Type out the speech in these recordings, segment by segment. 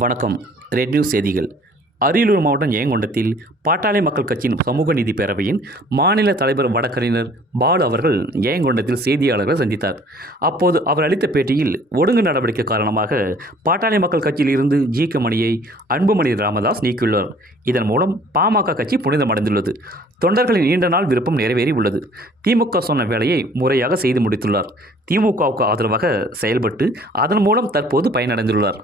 வணக்கம். Red news செய்திகள். அரியலூர் மாவட்டம் ஜெயங்கொண்டத்தில் பாட்டாளி மக்கள் கட்சியின் சமூக நீதி பேரவையின் மாநில தலைவர் வழக்கறிஞர் பாலு அவர்கள் ஜெயங்கொண்டத்தில் செய்தியாளர்களை சந்தித்தார். அப்போது அவர் அளித்த பேட்டியில், ஒழுங்கு நடவடிக்கை காரணமாக பாட்டாளி மக்கள் கட்சியில் இருந்து ஜி.கே. மணியை அன்புமணி ராமதாஸ் நீக்கியுள்ளார். இதன் மூலம் பாமக கட்சி புனிதமடைந்துள்ளது. தொண்டர்களின் நீண்ட நாள் விருப்பம் நிறைவேறி உள்ளது. திமுக சொன்ன வேலையை முறையாக செய்து முடித்துள்ளார். திமுகவுக்கு ஆதரவாக செயல்பட்டு அதன் மூலம் தற்போது பயனடைந்துள்ளார்.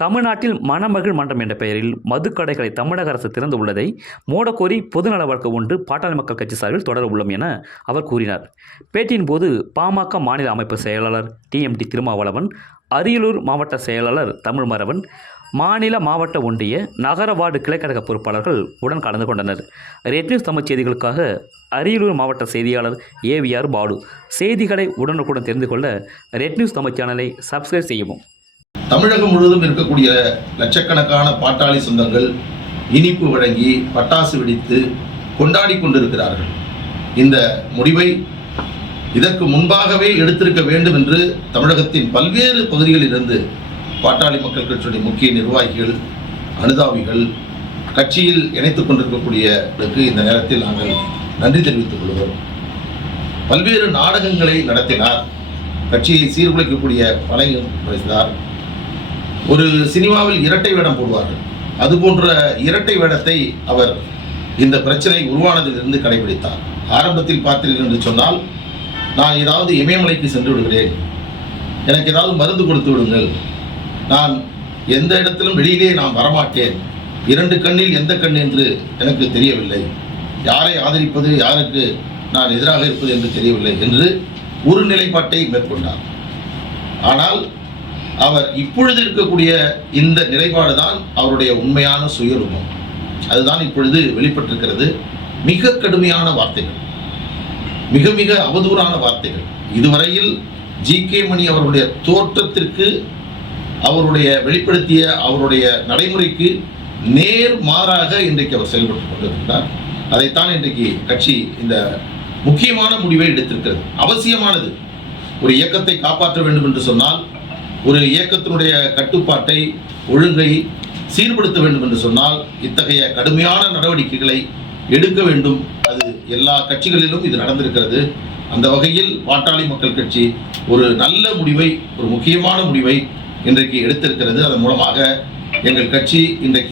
தமிழ்நாட்டில் மணமகள் மன்றம் என்ற பெயரில் மதுக்கடைகளை தமிழக அரசு திறந்து உள்ளதை மூடக்கோரி பொதுநல வழக்கு ஒன்று பாட்டாளி மக்கள் கட்சி சார்பில் தொடர உள்ளோம் என அவர் கூறினார். பேட்டியின் போது பாமக மாநில அமைப்பு செயலாளர் TMT திருமாவளவன், அரியலூர் மாவட்ட செயலாளர் தமிழ்மரவன், மாநில மாவட்ட ஒன்றிய நகர வார்டு கிளைக்கழக பொறுப்பாளர்கள் உடன் கலந்து கொண்டனர். ரெட் நியூஸ் தமிழ் செய்திகளுக்காக அரியலூர் மாவட்ட செய்தியாளர் AVR பாலு. செய்திகளை உடனுக்குடன் தெரிந்து கொள்ள ரெட் நியூஸ் தமிழ் சேனலை சப்ஸ்கிரைப் செய்யவும். தமிழகம் முழுவதும் இருக்கக்கூடிய லட்சக்கணக்கான பாட்டாளி சொந்தங்கள் இனிப்பு வழங்கி பட்டாசு வெடித்து கொண்டாடி கொண்டிருக்கிறார்கள். இந்த முடிவை இதற்கு முன்பாகவே எடுத்திருக்க வேண்டும் என்று தமிழகத்தின் பல்வேறு பகுதிகளில் இருந்து பாட்டாளி மக்கள் கட்சியுடைய முக்கிய நிர்வாகிகள், அனுதாபிகள், கட்சியில் இணைத்துக் கொண்டிருக்கக்கூடியவர்களுக்கு இந்த நேரத்தில் நாங்கள் நன்றி தெரிவித்துக் கொள்கிறோம். பல்வேறு நாடகங்களை நடத்தினார். கட்சியை சீர்குலைக்கக்கூடிய பணிகள் செய்தார். ஒரு சினிமாவில் இரட்டை வேடம் போடுவார்கள், அதுபோன்ற இரட்டை வேடத்தை அவர் இந்த பிரச்சனை உருவானதிலிருந்து கடைபிடித்தார். ஆரம்பத்தில் பார்த்தீர்கள் என்று சொன்னால், நான் ஏதாவது இமயமலைக்கு சென்று விடுகிறேன், எனக்கு ஏதாவது மருந்து கொடுத்து விடுங்கள், நான் எந்த இடத்திலும் வெளியிலே நான் வரமாட்டேன், இரண்டு கண்ணில் எந்த கண் என்று எனக்கு தெரியவில்லை, யாரை ஆதரிப்பது யாருக்கு நான் எதிராக இருப்பது என்று தெரியவில்லை என்று ஒரு நிலைப்பாட்டை மேற்கொண்டார். ஆனால் அவர் இப்பொழுது இருக்கக்கூடிய இந்த நிலைப்பாடு தான் அவருடைய உண்மையான சுயரூபம். அதுதான் இப்பொழுது வெளிப்பட்டிருக்கிறது. மிக கடுமையான வார்த்தைகள், மிக மிக அவதூறான வார்த்தைகள். இதுவரையில் ஜி.கே. மணி அவருடைய தோற்றத்திற்கு, அவருடைய வெளிப்படுத்திய அவருடைய நடைமுறைக்கு நேர் மாறாக இன்றைக்கு அவர் செயல்பட்டுக் கொண்டிருக்கிறார். அதைத்தான் இன்றைக்கு கட்சி இந்த முக்கியமான முடிவை எடுத்திருக்கிறது. அவசியமானது. ஒரு இயக்கத்தை காப்பாற்ற வேண்டும் என்று சொன்னால், ஒரு இயக்கத்தினுடைய கட்டுப்பாட்டை, ஒழுங்கை சீர்படுத்த வேண்டும் என்று சொன்னால் இத்தகைய கடுமையான நடவடிக்கைகளை எடுக்க வேண்டும். அது எல்லா கட்சிகளிலும் இது நடந்திருக்கிறது. அந்த வகையில் பாட்டாளி மக்கள் கட்சி ஒரு நல்ல முடிவை, ஒரு முக்கியமான முடிவை இன்றைக்கு எடுத்திருக்கிறது. அதன் மூலமாக எங்கள் கட்சி இன்றைக்கு